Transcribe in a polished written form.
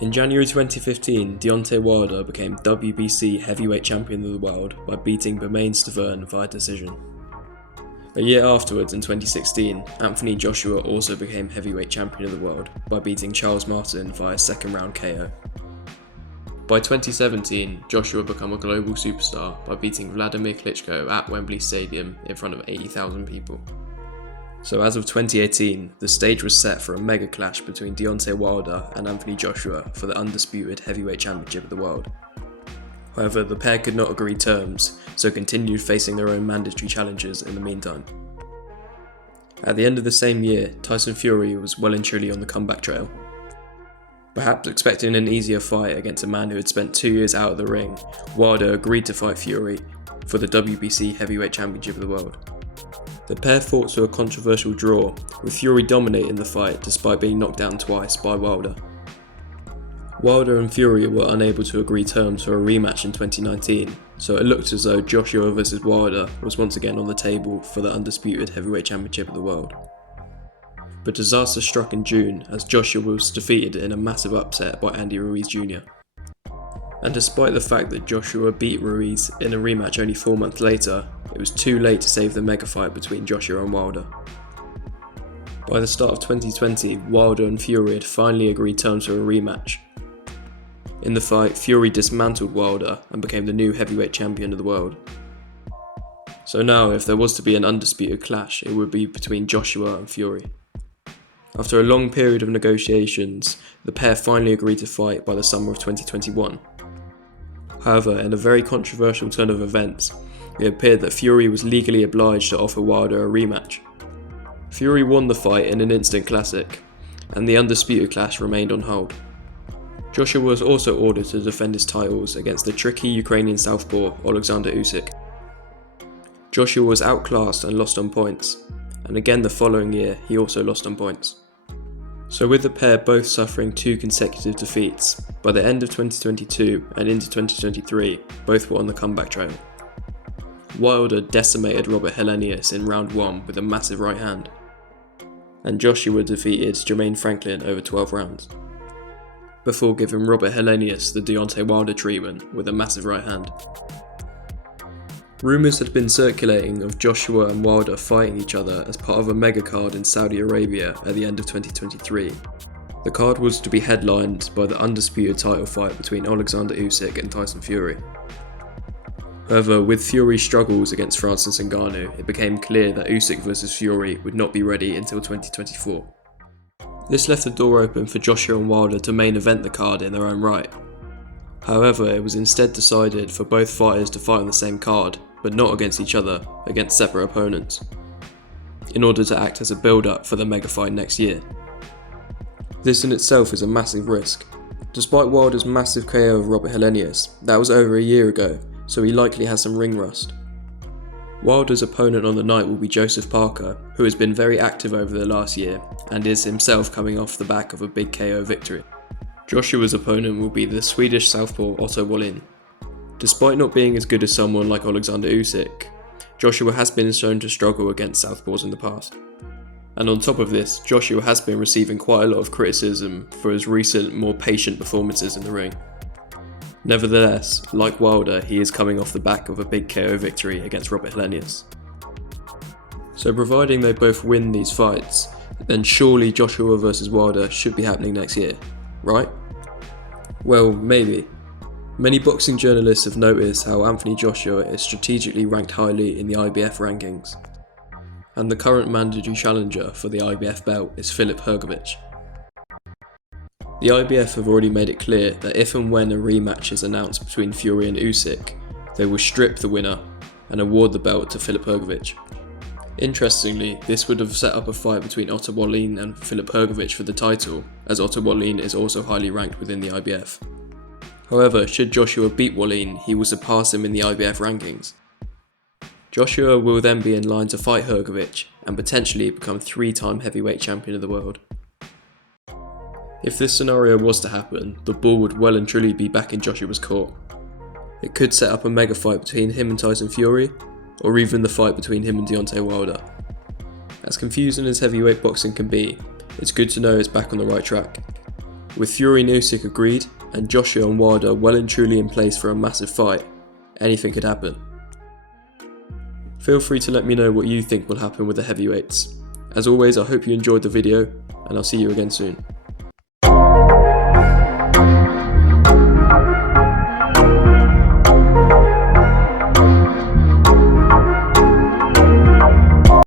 In January 2015, Deontay Wilder became WBC heavyweight champion of the world by beating Bermane Stiverne via decision. A year afterwards, in 2016, Anthony Joshua also became heavyweight champion of the world by beating Charles Martin via second round KO. By 2017, Joshua became a global superstar by beating Vladimir Klitschko at Wembley Stadium in front of 80,000 people. So as of 2018, the stage was set for a mega clash between Deontay Wilder and Anthony Joshua for the undisputed heavyweight championship of the world. However, the pair could not agree terms, so continued facing their own mandatory challenges in the meantime. At the end of the same year, Tyson Fury was well and truly on the comeback trail. Perhaps expecting an easier fight against a man who had spent 2 years out of the ring, Wilder agreed to fight Fury for the WBC heavyweight championship of the world. The pair fought to a controversial draw, with Fury dominating the fight despite being knocked down twice by Wilder. Wilder and Fury were unable to agree terms for a rematch in 2019, so it looked as though Joshua vs Wilder was once again on the table for the undisputed heavyweight championship of the world. But disaster struck in June as Joshua was defeated in a massive upset by Andy Ruiz Jr. And despite the fact that Joshua beat Ruiz in a rematch only 4 months later, it was too late to save the mega fight between Joshua and Wilder. By the start of 2020, Wilder and Fury had finally agreed terms for a rematch. In the fight, Fury dismantled Wilder and became the new heavyweight champion of the world. So now, if there was to be an undisputed clash, it would be between Joshua and Fury. After a long period of negotiations, the pair finally agreed to fight by the summer of 2021. However, in a very controversial turn of events, it appeared that Fury was legally obliged to offer Wilder a rematch. Fury won the fight in an instant classic, and the undisputed clash remained on hold. Joshua was also ordered to defend his titles against the tricky Ukrainian southpaw Alexander Usyk. Joshua was outclassed and lost on points, and again the following year he also lost on points. So with the pair both suffering 2 consecutive defeats, by the end of 2022 and into 2023, both were on the comeback trail. Wilder decimated Robert Helenius in round 1 with a massive right hand, and Joshua defeated Jermaine Franklin over 12 rounds, before giving Robert Helenius the Deontay Wilder treatment with a massive right hand. Rumours had been circulating of Joshua and Wilder fighting each other as part of a mega card in Saudi Arabia at the end of 2023. The card was to be headlined by the undisputed title fight between Alexander Usyk and Tyson Fury. However, with Fury's struggles against Francis Ngannou, it became clear that Usyk vs Fury would not be ready until 2024. This left the door open for Joshua and Wilder to main event the card in their own right. However, it was instead decided for both fighters to fight on the same card, but not against each other, against separate opponents, in order to act as a build-up for the mega fight next year. This in itself is a massive risk. Despite Wilder's massive KO of Robert Helenius, that was over a year ago, so he likely has some ring rust. Wilder's opponent on the night will be Joseph Parker, who has been very active over the last year, and is himself coming off the back of a big KO victory. Joshua's opponent will be the Swedish southpaw Otto Wallin. Despite not being as good as someone like Alexander Usyk, Joshua has been shown to struggle against southpaws in the past. And on top of this, Joshua has been receiving quite a lot of criticism for his recent, more patient performances in the ring. Nevertheless, like Wilder, he is coming off the back of a big KO victory against Robert Helenius. So providing they both win these fights, then surely Joshua vs Wilder should be happening next year, right? Well, maybe. Many boxing journalists have noticed how Anthony Joshua is strategically ranked highly in the IBF rankings, and the current mandatory challenger for the IBF belt is Filip Hrgović. The IBF have already made it clear that if and when a rematch is announced between Fury and Usyk, they will strip the winner and award the belt to Filip Hrgović. Interestingly, this would have set up a fight between Otto Wallin and Filip Hrgović for the title, as Otto Wallin is also highly ranked within the IBF. However, should Joshua beat Wallin, he will surpass him in the IBF rankings. Joshua will then be in line to fight Hrgović and potentially become 3-time heavyweight champion of the world. If this scenario was to happen, the ball would well and truly be back in Joshua's court. It could set up a mega fight between him and Tyson Fury, or even the fight between him and Deontay Wilder. As confusing as heavyweight boxing can be, it's good to know it's back on the right track. With Fury and Usyk agreed, and Joshua and Wilder well and truly in place for a massive fight, anything could happen. Feel free to let me know what you think will happen with the heavyweights. As always, I hope you enjoyed the video, and I'll see you again soon.